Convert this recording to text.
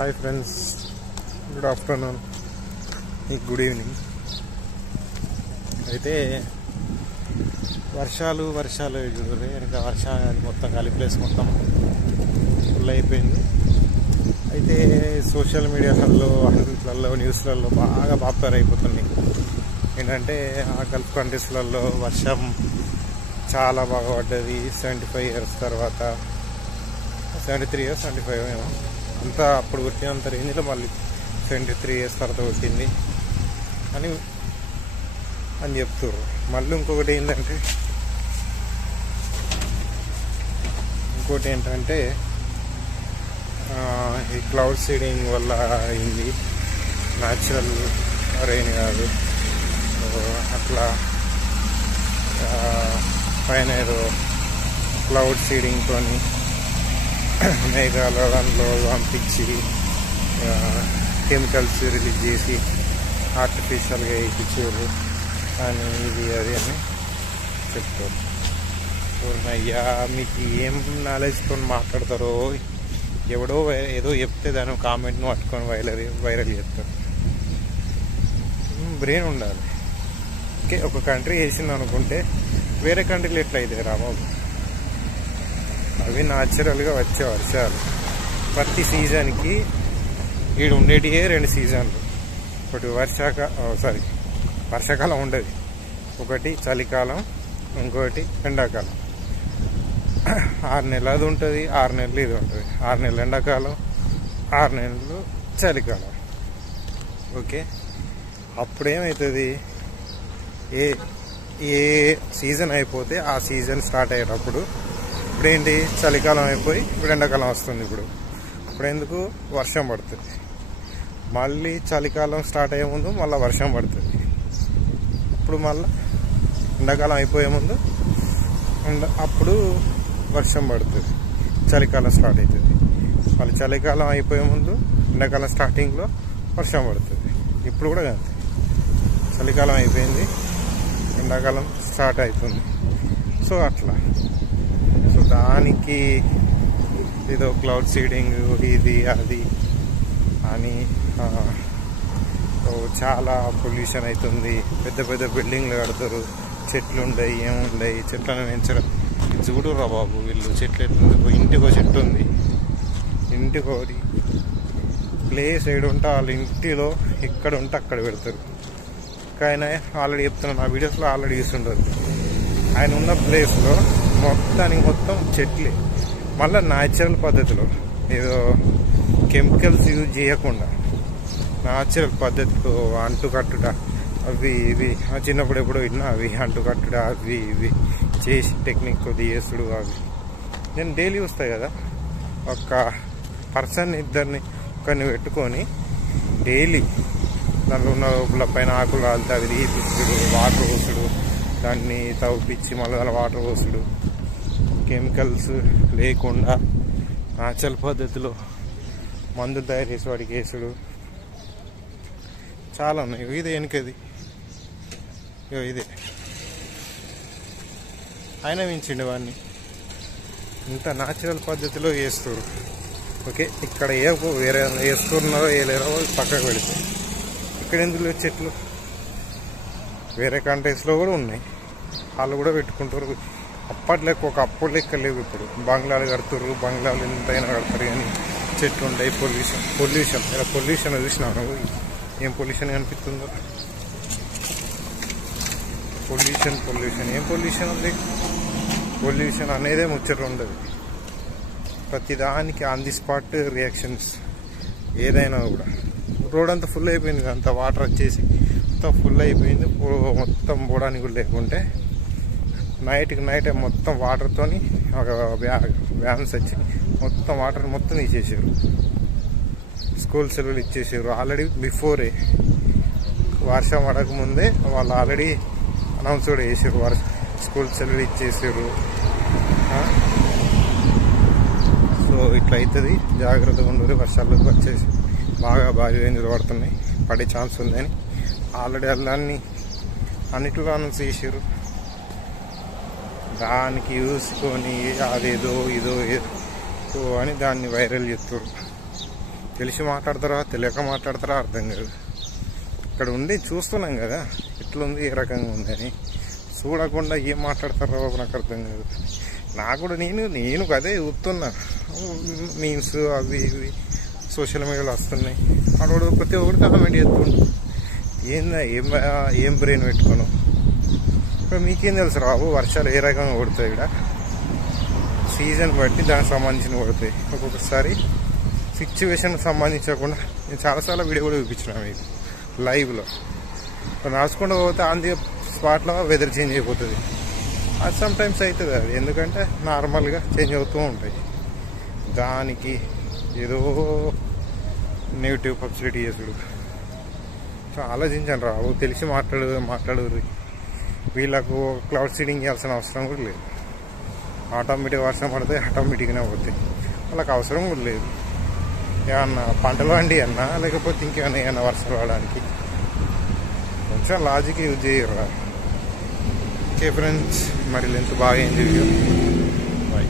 Hi friends, good afternoon, good evening. అయితే వర్షాలు చూడలే, ఇంకా వర్షాలు మొత్తం ఖాళీ ప్లేస్ మొత్తం ఫుల్ అయిపోయింది. అయితే సోషల్ మీడియాలలో అన్నింటిలో న్యూస్లలో బాగా పాపులర్ అయిపోతుంది ఏంటంటే ఆ గల్ఫ్ కంట్రీస్లలో వర్షం చాలా బాగా పడ్డది. 75 years తర్వాత, 73 years 75 ఏమో అంతా అప్పుడు కొట్టినంత రేంజ్లో మళ్ళీ 73 years తర్వాత కొట్టింది అని చెప్తారు. మళ్ళీ ఇంకొకటి ఏంటంటే ఈ క్లౌడ్ సీడింగ్ వల్ల అయింది, న్యాచురల్ రెయిన్ కాదు. అట్లా పైన ఏదో క్లౌడ్ సీడింగ్తో మేఘాల దాంట్లో పంపించి కెమికల్స్ రిలీజ్ చేసి ఆర్టిఫిషియల్గా వేయించారు అని ఇది అది అని చెప్తారు. అయ్యా, మీకు ఏం నాలెడ్జ్తో మాట్లాడతారో, ఎవడో ఏదో చెప్తే దాని కామెంట్ను పట్టుకొని వైరల్ చేస్తారు. బ్రెయిన్ ఉండాలి. ఓకే, ఒక కంట్రీ వేసింది అనుకుంటే వేరే కంట్రీలు ఎట్లయితే రాబాబు, అవి న్యాచురల్గా వచ్చే వర్షాలు. ప్రతి సీజన్కి ఈడు ఉండేటివే 2 సీజన్లు. ఒకటి వర్షాకాలం ఉండదు, ఒకటి చలికాలం, ఇంకోటి ఎండాకాలం. 6 నెలలు అది ఉంటుంది, 6 నెలలు ఇది ఉంటుంది. 6 నెలలు ఎండాకాలం, 6 నెలలు చలికాలం. ఓకే, అప్పుడేమవుతుంది, ఏ సీజన్ అయిపోతే ఆ సీజన్ స్టార్ట్ అయ్యేటప్పుడు ఇప్పుడేంటి చలికాలం అయిపోయి ఇప్పుడు ఎండాకాలం వస్తుంది. ఇప్పుడు ఎందుకు వర్షం పడుతుంది, మళ్ళీ చలికాలం స్టార్ట్ అయ్యే ముందు మళ్ళీ వర్షం పడుతుంది. ఇప్పుడు మళ్ళీ ఎండాకాలం అయిపోయే ముందు అప్పుడు వర్షం పడుతుంది, చలికాలం స్టార్ట్ అవుతుంది. మళ్ళీ చలికాలం అయిపోయే ముందు ఎండాకాలం స్టార్టింగ్లో వర్షం పడుతుంది. ఇప్పుడు కూడా అంతే, చలికాలం అయిపోయింది, ఎండాకాలం స్టార్ట్ అవుతుంది. సో అట్లా దానికి ఏదో క్లౌడ్ సీడింగ్ ఇది అది అని చాలా పొల్యూషన్ అవుతుంది. పెద్ద పెద్ద బిల్డింగ్లు కడతారు, చెట్లు ఉండయి, ఏముండయి, చెట్లను పెంచడం. చూడురా బాబు, వీళ్ళు చెట్లు ఎట్లుంది, ఇంటికో చెట్టు ఉంది, ఇంటికోటి ప్లేస్ ఏడుంటే వాళ్ళ ఇంటిలో ఎక్కడ ఉంటే అక్కడ పెడతారు. ఆయన ఆల్రెడీ చెప్తున్నాను, ఆ వీడియోస్లో ఆల్రెడీ చూస్తుంటారు. ఆయన ఉన్న ప్లేస్లో మొత్తం చెట్లే, మళ్ళీ న్యాచురల్ పద్ధతిలో, ఏదో కెమికల్స్ యూజ్ చేయకుండా న్యాచురల్ పద్ధతిలో అంటుకట్టుట అవి ఇవి చిన్నప్పుడు ఎప్పుడో విన్నా, అవి అంటుకట్టుట అవి ఇవి చేసి టెక్నిక్ కొద్ది చేసుడు అవి నేను డైలీ వస్తాయి కదా. ఒక పర్సన్ ఒకరిని పెట్టుకొని డైలీ దాంట్లో ఉన్న లోపల పైన ఆకులు రాలితే అవి తీపిస్తుడు, వాటర్ పోసుడు, దాన్ని తవ్విపించి మళ్ళీ దాని వాటర్ పోసుడు, కెమికల్స్ లేకుండా న్యాచురల్ పద్ధతిలో మందు తయారు చేసి వాడికి వేసుడు చాలా ఉన్నాయి. ఇది వెనుకది ఇదే ఆయన మించిండు వాడిని, ఇంత న్యాచురల్ పద్ధతిలో వేస్తారు. ఓకే, ఇక్కడ వేరే వేస్తున్నారో వేయలేరో పక్కకు పెడితే ఇక్కడ ఎందుకు లేదు చెట్లు? వేరే కంట్రీస్లో కూడా ఉన్నాయి, వాళ్ళు కూడా పెట్టుకుంటారు. అప్పుడు లెక్క లేవు. ఇప్పుడు బంగ్లాలు కడుతుర్రు, బంగ్లాలు ఎంతైనా కడతారు, కానీ చెట్లు ఉంటాయి. పొల్యూషన్ చూసినాను, ఏం పొల్యూషన్ కనిపిస్తుందో. పొల్యూషన్ ఏం పొల్యూషన్ ఉంది? పొల్యూషన్ అనేదే ముచ్చట ఉండదు. ప్రతిదానికి ఆన్ ది స్పాట్ రియాక్షన్స్. ఏదైనా కూడా రోడ్ అంతా ఫుల్ అయిపోయింది, అంత వాటర్ వచ్చేసి మొత్తం ఫుల్ అయిపోయింది. మొత్తం పోవడానికి కూడా లేకుంటే నైట్కి నైట్ మొత్తం వాటర్తో ఒక వ్యాన్స్ వచ్చి మొత్తం వాటర్ మొత్తం తీసేసారు. స్కూల్ సెలవులు ఇచ్చేసారు ఆల్రెడీ. బిఫోరే వర్షం పడకముందే వాళ్ళు ఆల్రెడీ అనౌన్స్ కూడా చేసారు, స్కూల్ సెలవులు ఇచ్చేసారు. సో ఇట్లా అవుతుంది, జాగ్రత్తగా ఉండదు. వర్షాలు వచ్చేసి బాగా భారీ రేంజ్లో పడుతున్నాయి, పడే ఛాన్స్ ఉందని ఆల్రెడీ అన్నిట్లో అనౌన్స్ చేసారు. దానికి చూసుకొని అదేదో ఇదో అని దాన్ని వైరల్ చేస్తారు. తెలిసి మాట్లాడతారా తెలియక మాట్లాడతారా అర్థం కాదు. ఇక్కడ ఉండి చూస్తున్నాం కదా ఎట్లుంది ఏ రకంగా ఉంది అని. చూడకుండా ఏం మాట్లాడతారో నాకు అర్థం కాదు. నాకు కూడా నేను అదే చూస్తున్నా. మీమ్స్ అవి ఇవి సోషల్ మీడియాలో వస్తున్నాయి. అక్కడ ప్రతి ఒక్కటి కామెంట్ చేస్తుండు. ఏం బ్రెయిన్ పెట్టుకోను. ఇప్పుడు మీకేం తెలుసు రాబు వర్షాలు ఏ రకంగా పడతాయి. ఇక్కడ సీజన్ బట్టి దానికి సంబంధించిన పడతాయి. ఒక్కొక్కసారి సిచ్యువేషన్ సంబంధించకుండా నేను చాలాసార్లు వీడియో కూడా చూపించిన మీకు లైవ్లో. నడుచుకుంటూ పోతే ఆన్ ది స్పాట్లో వెదర్ చేంజ్ అయిపోతుంది. అది సమ్టైమ్స్ అవుతుంది. అది ఎందుకంటే నార్మల్గా చేంజ్ అవుతూ ఉంటాయి. దానికి ఏదో నెగిటివ్ పబ్లిసిటీ చేసుడు. సో ఆలోచించండి రావు. తెలిసి మాట్లాడరు. వీళ్ళకు క్లౌడ్ సీడింగ్ చేయాల్సిన అవసరం కూడా లేదు. ఆటోమేటిక్ వర్షం పడితే ఆటోమేటిక్గానే పోతాయి. వాళ్ళకి అవసరం కూడా లేదు. ఏమన్నా పంటలు వండి అన్నా లేకపోతే ఇంకేమన్నా వర్షాలు పడడానికి కొంచెం లాజిక్ యూజ్ చేయరు. ఓకే ఫ్రెండ్స్, మరి లెంత్ బాగా అయింది వీడియో. బాయ్.